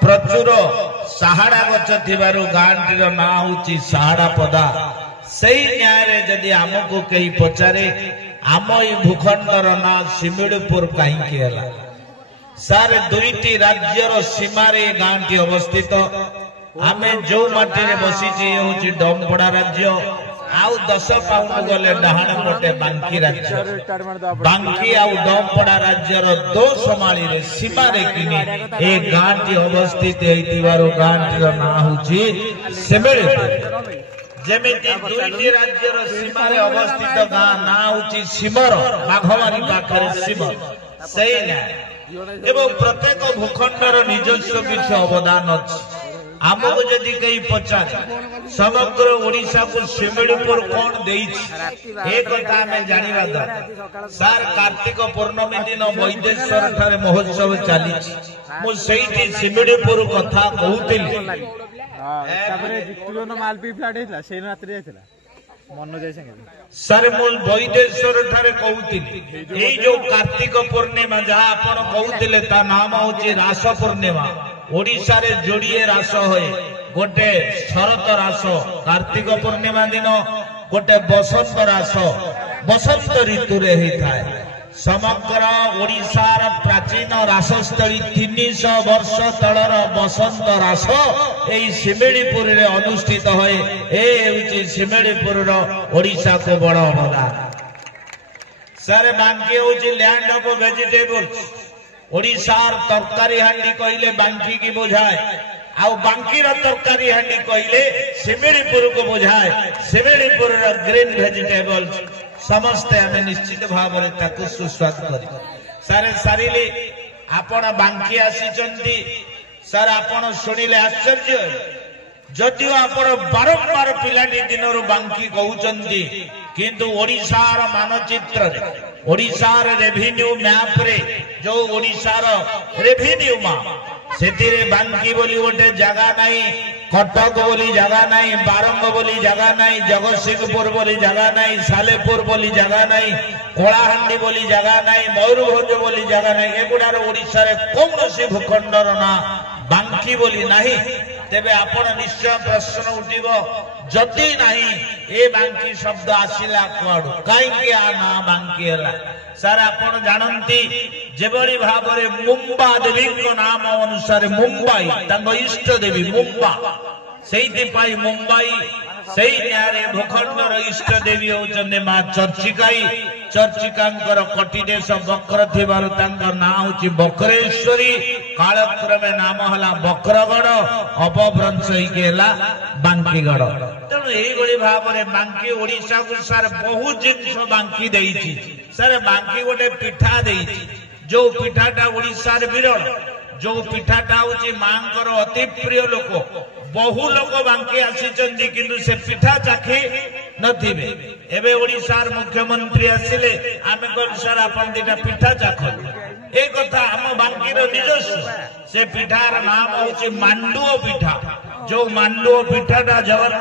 प्रचुर साहाड़ा गच थिबारु गांटीर ना होची साहाड़ा पदा सही न्याय जदि आमको कहीं पचारे आम ई भूखंडर ना सिमिड़पुर कहीं सारे दुईटी राज्यर सीमार गांटी अवस्थित आमे जो माटी बसीची हूँ डमपड़ा राज्य आउ 10 पाउंड गले डाहाण पटे बांकी राज्य बांकी आउ डमपड़ा राज्यर दो समाली रे सीमा रे किनी ए गांटी अवस्थित हेतिबारु गांटीर ना होची सिमिड़पुर जेमिति दुईटी राज्यर सीमा रे अवस्थित गां ना होची सिमर बाघमारी पाखरे सिमर सही ना एवं प्रत्येक भूखंडर निजस्व किसी अवदान अच्छी आमको जदि कहीं पचारे समग्र ओडिशा को सिमिड़पुर कौन कथा आम जाना दरकार सार कार्तिक पूर्णमी दिन वैदेश्वर ठारे महोत्सव चली सिमिड़पुर कथा कहूली सर मु वैदेश्वर ठारे कहूली जो कार्तिक पूर्णिमा जहाँ आप कहते ता नाम हूँ रास पूर्णिमा ओडिशा रे जोड़िए रास होए गोटे शरत रास कार्तिक पूर्णिमा दिन गोटे बसंत रास बसंत ऋतु रे होता है समग्र ओडिशार प्राचीन रासस्थली 300 वर्ष तलर बसंत रास यही सिमिड़पुर रे अनुष्ठित होए ए सिमिड़पुर ओडिशा को बड़ अवदान सर बांकी हूँ लैंड ऑफ वेजिटेबल्स ओडिशार तरकारी हांडी कहले बांकी की बुझाए आउ बांकीर तरकारी हांडी कहले सिमिड़पुर को बुझाए सिमिड़पुर ग्रीन वेजिटेबल्स समस्ते आम निश्चित भाव में सुस्वागत कर सारे सारे आपण बांकी आसी सर आपण शुणिले आश्चर्य जदिव आपण बारंबार पिलाटी दिन बांकी कहते किंतु ओडिशार मानचित्र ओडिशार रेभिन्यू मैप रे जो ओडिशार रेभिन्यू से बांकी बोली गोटे जगह नहीं कटक बोली जगह नहीं बारंग बोली जगह नहीं जगतसिंहपुर बोली जगह नहीं सालेपुर बोली जगह नहीं कोलाहांडी बोली जगह नहीं मयूरभंज बोली जगह नहीं एगुड़ार ओडिशा रे कौन सी भूखंडर ना बांकी बोली नहीं तेबे आपण निश्चय प्रश्न उठिब जदि नहीं ए बांकी शब्द आसिला कुआडू कहीं ना बांकी है सर आपण जानती जेबड़ी भाव में मुंबा देवी नाम अनुसार मुंबई तंग इष्ट देवी मुंबा से मुंबई सही न्याय भूखंडर इष्ट देवी होचंदे मां चर्चिकाई चर्चिकांकर कटिदेश बक्र थिबारु तांकर ना होची बक्रेश्वरी कालक्रमे नाम हला बक्रगढ़ अपभ्रंश होइकेला बांकीगढ़ तेणु एही भाव में बांकी ओडिशा को सर बहुत जिनिस बांकी देइछि सर बांकी गोटे पिठा देइछि जो पिठाटा ओडिशा रे विरल जो पिठाटा होची मांकर अति प्रिय लोक बहु लोक बांकी आसी किंतु से पिठा चाखी नथिबे एबे ओडिशार मुख्यमंत्री आसिले आमे कहल सर आपण दिटा पिठा चाखल ए कथा हम बांकीर निजस्व से पिठार नाम होची मांडुओ पिठा जो मांडुओ पिठाटा जगन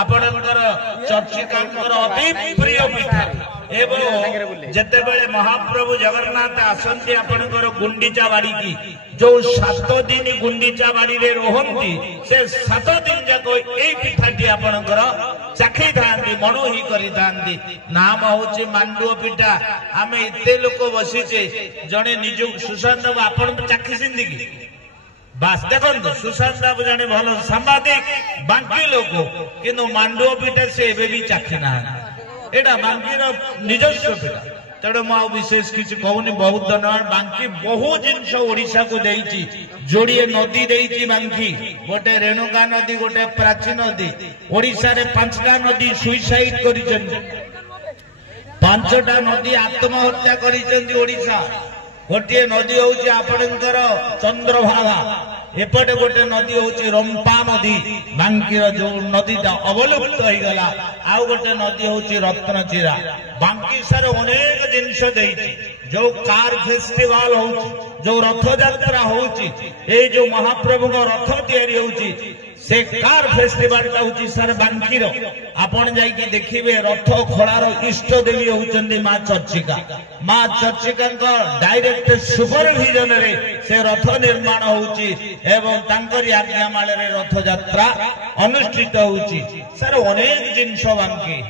आपणकर चर्चिकांकर अति प्रिय पिठा एवं जते बेले महाप्रभु जगन्नाथ आसंती आपणकर गुंडीचा बाड़ी की जो 7 दिन गुंडीचा बाड़ी रे रोहंती से 7 दिन जाको ए पिठाटी आपणकर चाखी थांती मनोही करी थांती नाम होची मांडुओ पिठा आमे इते लोक बसीचे जने निज सुशांत बाबू आपण चाखी सिंदी की बास देखो सुशांत बाबू जने भल सांबादिक बांकी लोक किंतु मांडुओ पिठा से एबे भी चाखी ना एटा बांकीर निजस्व पिठा तेणु मु विशेष किसी कहूनी बहुत धन्यवाद बांकी बहुत जिनस ओडिशा को देइछि जोड़िए नदी देइछि बांकी गोटे रेणुका नदी गोटे प्राचीन नदी ओडिशा रे 5टा नदी सुइसाइड करिसेन 5टा नदी आत्महत्या करिसेन ओडिशा गोटे नदी होउछि आपणकर चंद्रभागा एपटे गोटे नदी होची रंपा नदी बांकीर जो नदी अवलुप्त हो गला आउ गोटे नदी होची रत्नचिरा बांकी सारे अनेक जिनस देइछि जो कार फेस्टिवल होची जो रथ यात्रा होची ए जो महाप्रभु को रथ तैयारी होची से कार फेस्टिवल हूँ सर बांकीर आपण जाइए देखिए रथ खोलार इष्ट देवी होउचंदी माँ चर्चिका। माँ चर्चिका डायरेक्ट सुपरविजन रे से रथ निर्माण होउची एवं तांकरी आज्ञामाल रे रथ यात्रा अनुष्ठित होउची। सर अनेक जिनस बांकी